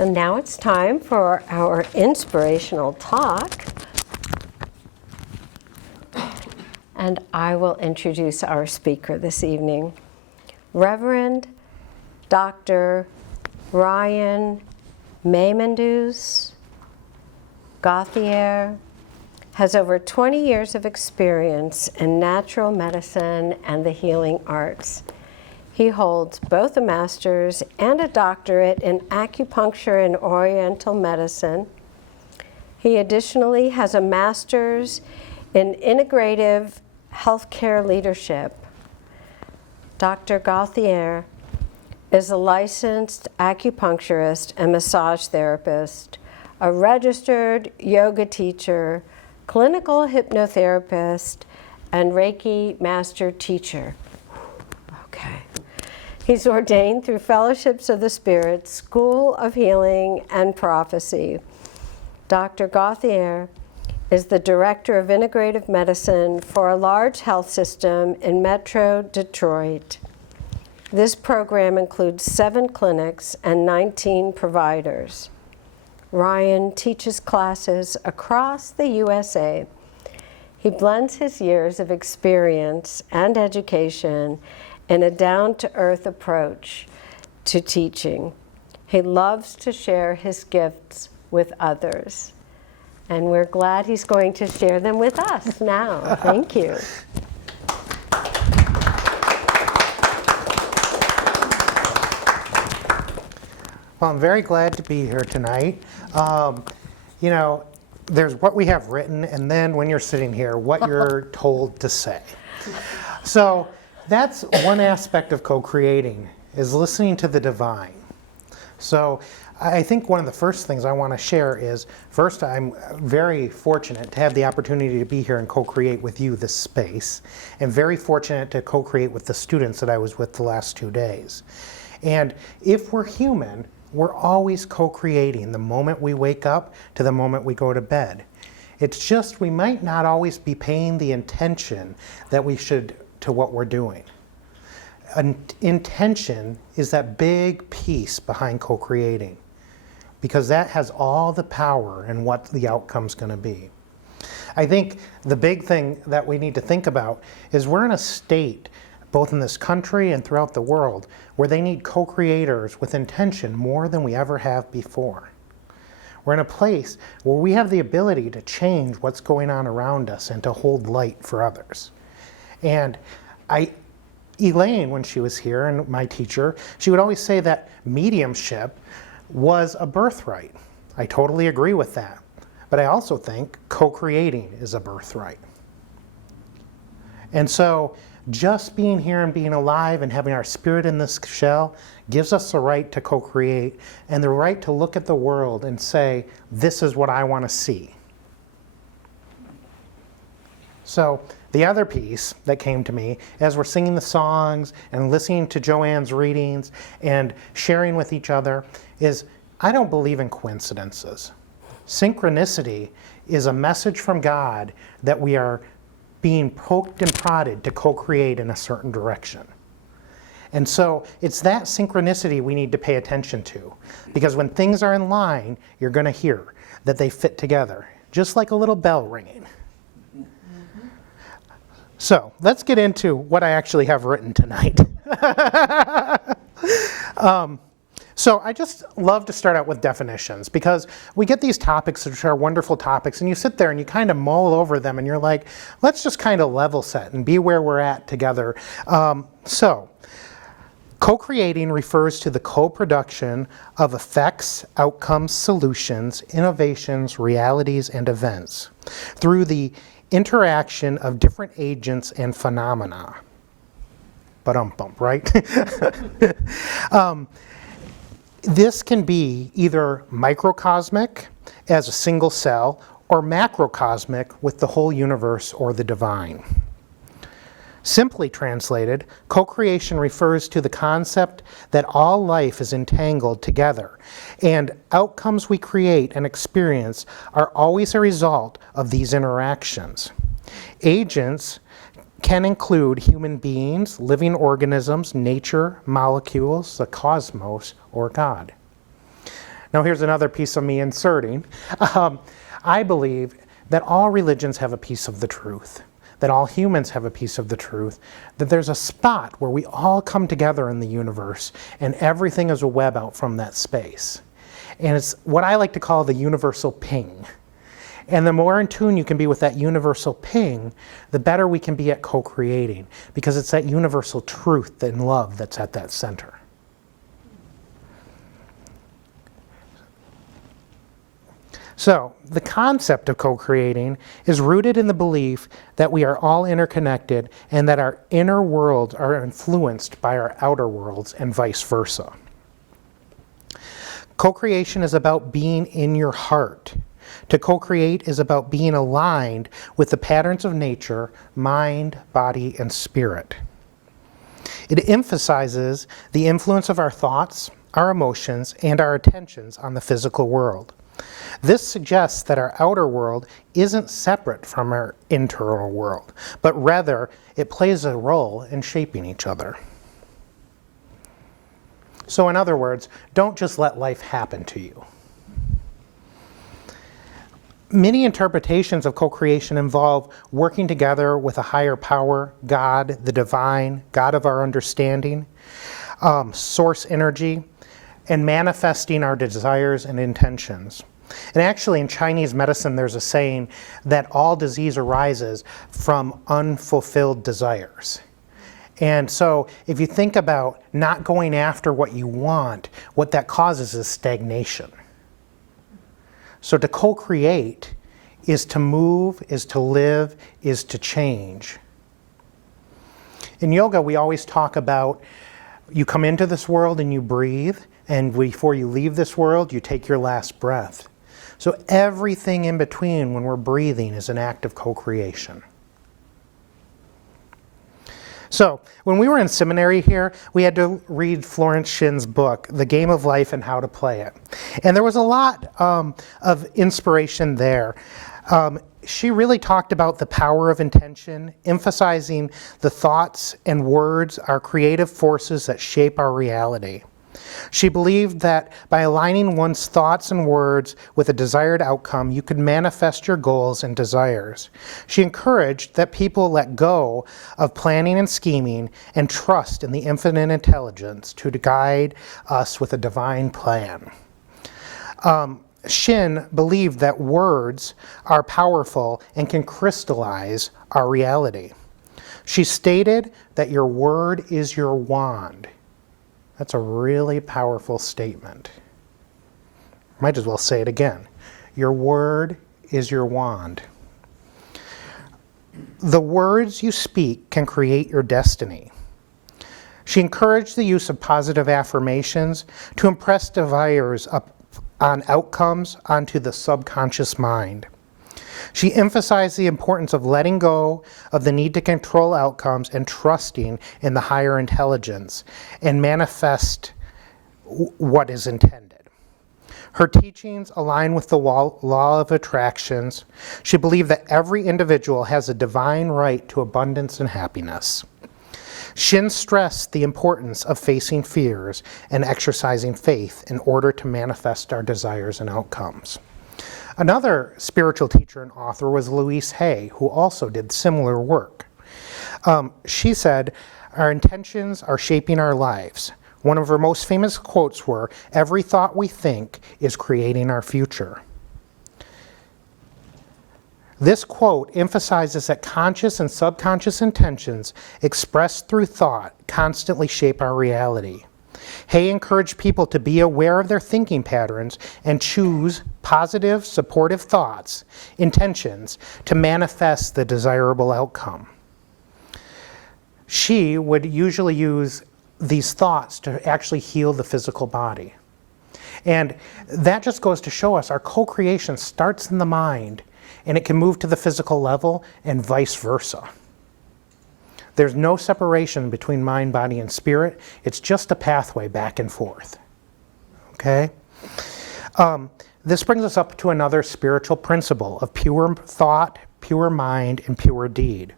And now it's time for our inspirational talk. And I will introduce our speaker this evening. Reverend Dr. Ryan Maimonduz Gauthier has over 20 years of experience in natural medicine and the healing arts. He holds both a master's and a doctorate in acupuncture and oriental medicine. He additionally has a master's in integrative healthcare leadership. Dr. Gauthier is a licensed acupuncturist and massage therapist, a registered yoga teacher, clinical hypnotherapist, and Reiki master teacher. Okay. He's ordained through Fellowships of the Spirit, School of Healing and Prophecy. Dr. Gauthier is the Director of Integrative Medicine for a large health system in Metro Detroit. This program includes 7 clinics and 19 providers. Ryan teaches classes across the USA. He blends his years of experience and education in a down-to-earth approach to teaching. He loves to share his gifts with others. And we're glad he's going to share them with us now. Thank you. Well, I'm very glad to be here tonight. You know, there's what we have written, and then when you're sitting here, what you're told to say. So that's one aspect of co-creating, is listening to the divine. So I think one of the first things I want to share is, first, I'm very fortunate to have the opportunity to be here and co-create with you this space, and very fortunate to co-create with the students that I was with the last 2 days. And if we're human, we're always co-creating the moment we wake up to the moment we go to bed. It's just we might not always be paying the attention that we should to what we're doing. Intention is that big piece behind co-creating, because that has all the power in what the outcome's going to be. I think the big thing that we need to think about is we're in a state, both in this country and throughout the world, where they need co-creators with intention more than we ever have before. We're in a place where we have the ability to change what's going on around us and to hold light for others. And Elaine, when she was here, and my teacher, she would always say that mediumship was a birthright. I totally agree with that. But I also think co-creating is a birthright. And so just being here and being alive and having our spirit in this shell gives us the right to co-create and the right to look at the world and say, this is what I want to see. So the other piece that came to me as we're singing the songs and listening to Joanne's readings and sharing with each other is, I don't believe in coincidences. Synchronicity is a message from God that we are being poked and prodded to co-create in a certain direction. And so it's that synchronicity we need to pay attention to, because when things are in line, you're going to hear that they fit together, just like a little bell ringing. So let's get into what I actually have written tonight. So I just love to start out with definitions, because we get these topics which are wonderful topics, and you sit there and you kind of mull over them and you're like, let's just kind of level set and be where we're at together. So co-creating refers to the co-production of effects, outcomes, solutions, innovations, realities, and events through the interaction of different agents and phenomena. Ba-dum-bump, right? This can be either microcosmic as a single cell or macrocosmic with the whole universe or the divine. Simply translated, co-creation refers to the concept that all life is entangled together, and outcomes we create and experience are always a result of these interactions. Agents can include human beings, living organisms, nature, molecules, the cosmos, or God. Now here's another piece of me inserting. I believe that all religions have a piece of the truth, that all humans have a piece of the truth, that there's a spot where we all come together in the universe and everything is a web out from that space. And it's what I like to call the universal ping. And the more in tune you can be with that universal ping, the better we can be at co-creating, because it's that universal truth and love that's at that center. So, the concept of co-creating is rooted in the belief that we are all interconnected and that our inner worlds are influenced by our outer worlds and vice versa. Co-creation is about being in your heart. To co-create is about being aligned with the patterns of nature, mind, body, and spirit. It emphasizes the influence of our thoughts, our emotions, and our attentions on the physical world. This suggests that our outer world isn't separate from our internal world, but rather it plays a role in shaping each other. So in other words, don't just let life happen to you. Many interpretations of co-creation involve working together with a higher power, God, the divine, God of our understanding, source energy, and manifesting our desires and intentions. And actually in Chinese medicine there's a saying that all disease arises from unfulfilled desires. And so if you think about not going after what you want, what that causes is stagnation. So to co-create is to move, is to live, is to change. In yoga, we always talk about you come into this world and you breathe, and before you leave this world, you take your last breath. So everything in between when we're breathing is an act of co-creation. So, when we were in seminary here, we had to read Florence Shin's book, The Game of Life and How to Play It. And there was a lot of inspiration there. She really talked about the power of intention, emphasizing the thoughts and words are creative forces that shape our reality. She believed that by aligning one's thoughts and words with a desired outcome, you could manifest your goals and desires. She encouraged that people let go of planning and scheming and trust in the infinite intelligence to guide us with a divine plan. Shin believed that words are powerful and can crystallize our reality. She stated that your word is your wand. That's a really powerful statement. Might as well say it again. Your word is your wand. The words you speak can create your destiny. She encouraged the use of positive affirmations to impress desires on outcomes onto the subconscious mind. She emphasized the importance of letting go of the need to control outcomes and trusting in the higher intelligence and manifest what is intended. Her teachings align with the law of attractions. She believed that every individual has a divine right to abundance and happiness. Shin stressed the importance of facing fears and exercising faith in order to manifest our desires and outcomes. Another spiritual teacher and author was Louise Hay, who also did similar work. She said, "Our intentions are shaping our lives." One of her most famous quotes were, "Every thought we think is creating our future." This quote emphasizes that conscious and subconscious intentions expressed through thought constantly shape our reality. Hay encouraged people to be aware of their thinking patterns and choose positive, supportive thoughts, intentions, to manifest the desirable outcome. She would usually use these thoughts to actually heal the physical body. And that just goes to show us our co-creation starts in the mind, and it can move to the physical level and vice versa. There's no separation between mind, body, and spirit. It's just a pathway back and forth. Okay? This brings us up to another spiritual principle of pure thought, pure mind, and pure deed.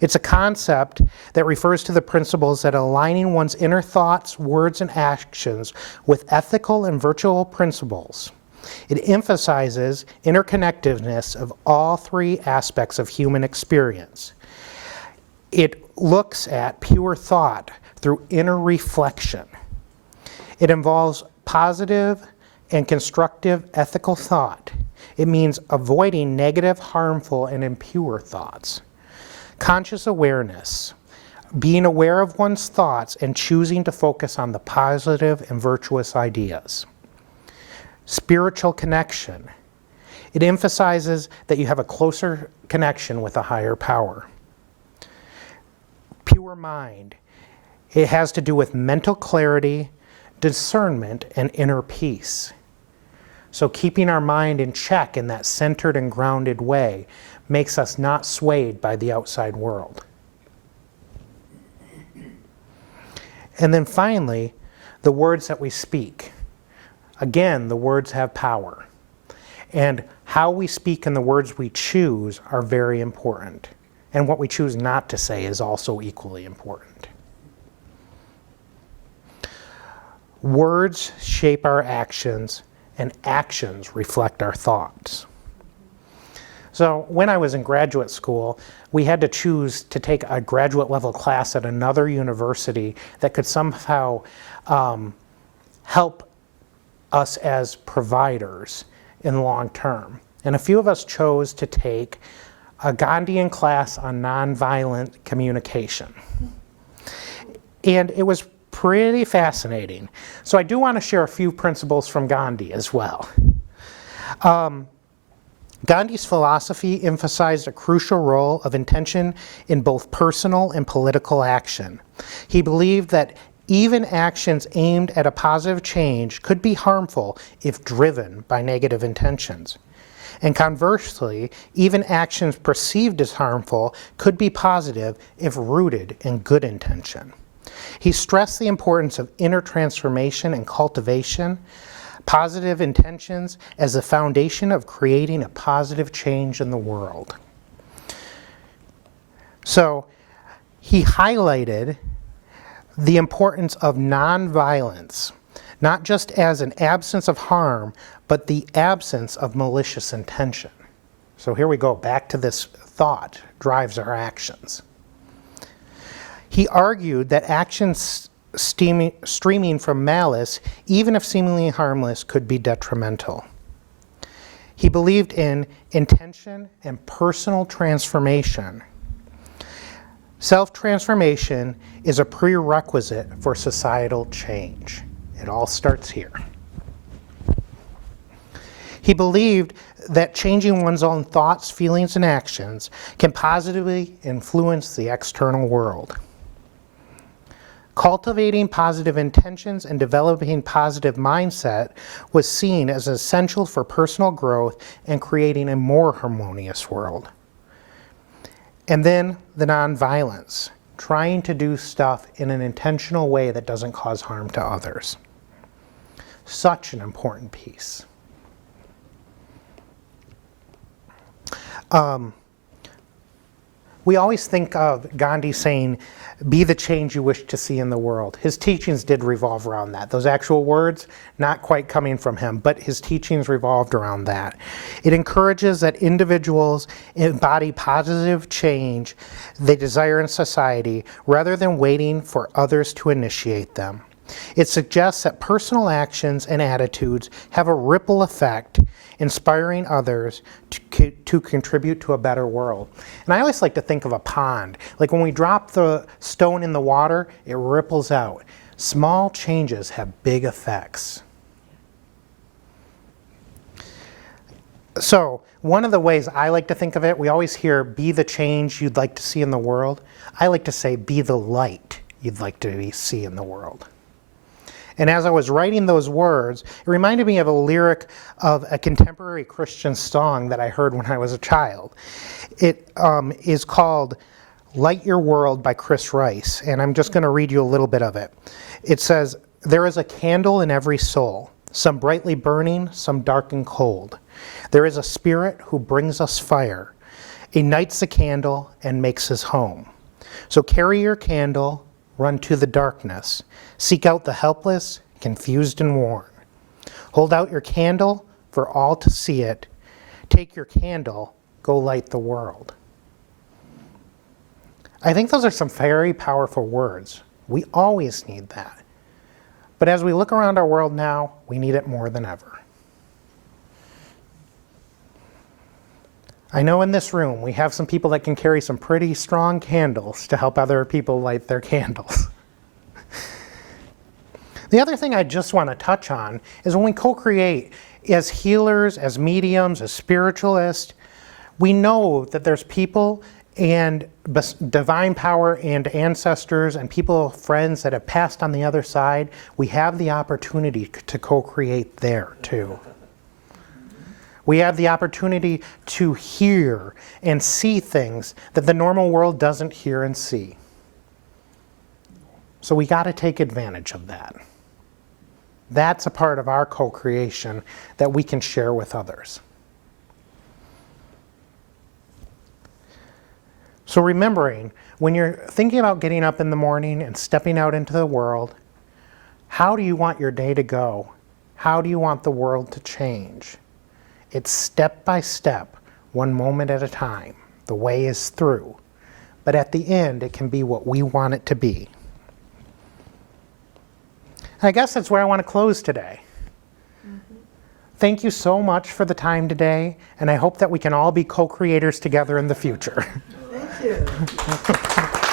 It's a concept that refers to the principles that aligning one's inner thoughts, words, and actions with ethical and virtual principles. It emphasizes interconnectedness of all three aspects of human experience. It looks at pure thought through inner reflection. It involves positive and constructive ethical thought. It means avoiding negative, harmful, and impure thoughts. Conscious awareness, being aware of one's thoughts and choosing to focus on the positive and virtuous ideas. Spiritual connection. It emphasizes that you have a closer connection with a higher power. Pure mind. It has to do with mental clarity, discernment, and inner peace. So keeping our mind in check in that centered and grounded way makes us not swayed by the outside world. And then finally, the words that we speak. Again, the words have power. And how we speak and the words we choose are very important. And what we choose not to say is also equally important. Words shape our actions, and actions reflect our thoughts. So when I was in graduate school, we had to choose to take a graduate level class at another university that could somehow help us as providers in the long term. And a few of us chose to take a Gandhian class on nonviolent communication. And it was pretty fascinating. So I do want to share a few principles from Gandhi as well. Gandhi's philosophy emphasized a crucial role of intention in both personal and political action. He believed that even actions aimed at a positive change could be harmful if driven by negative intentions. And conversely, even actions perceived as harmful could be positive if rooted in good intention. He stressed the importance of inner transformation and cultivation, positive intentions as the foundation of creating a positive change in the world. So he highlighted the importance of nonviolence, not just as an absence of harm, but the absence of malicious intention. So here we go, back to this thought drives our actions. He argued that actions streaming from malice, even if seemingly harmless, could be detrimental. He believed in intention and personal transformation. Self-transformation is a prerequisite for societal change. It all starts here. He believed that changing one's own thoughts, feelings, and actions can positively influence the external world. Cultivating positive intentions and developing positive mindset was seen as essential for personal growth and creating a more harmonious world. And then the nonviolence, trying to do stuff in an intentional way that doesn't cause harm to others. Such an important piece. We always think of Gandhi saying, be the change you wish to see in the world. His teachings did revolve around that. Those actual words, not quite coming from him, but his teachings revolved around that. It encourages that individuals embody positive change they desire in society rather than waiting for others to initiate them. It suggests that personal actions and attitudes have a ripple effect, inspiring others to contribute to a better world. And I always like to think of a pond. Like when we drop the stone in the water, it ripples out. Small changes have big effects. So one of the ways I like to think of it, we always hear, be the change you'd like to see in the world. I like to say, be the light you'd like to see in the world. And as I was writing those words, it reminded me of a lyric of a contemporary Christian song that I heard when I was a child. It is called Light Your World by Chris Rice, and I'm just going to read you a little bit of it. It says, there is a candle in every soul, some brightly burning, some dark and cold. There is a spirit who brings us fire, A night's a candle and makes his home. So carry your candle, run to the darkness. Seek out the helpless, confused and worn. Hold out your candle for all to see it. Take your candle, go light the world. I think those are some very powerful words. We always need that. But as we look around our world now, we need it more than ever. I know in this room we have some people that can carry some pretty strong candles to help other people light their candles. The other thing I just want to touch on is when we co-create as healers, as mediums, as spiritualists, we know that there's people and divine power and ancestors and people, friends that have passed on the other side. We have the opportunity to co-create there too. We have the opportunity to hear and see things that the normal world doesn't hear and see. So we got to take advantage of that. That's a part of our co-creation that we can share with others. So remembering, when you're thinking about getting up in the morning and stepping out into the world, how do you want your day to go? How do you want the world to change? It's step by step, one moment at a time. The way is through. But at the end, it can be what we want it to be. I guess that's where I want to close today. Thank you so much for the time today, and I hope that we can all be co-creators together in the future. Thank you.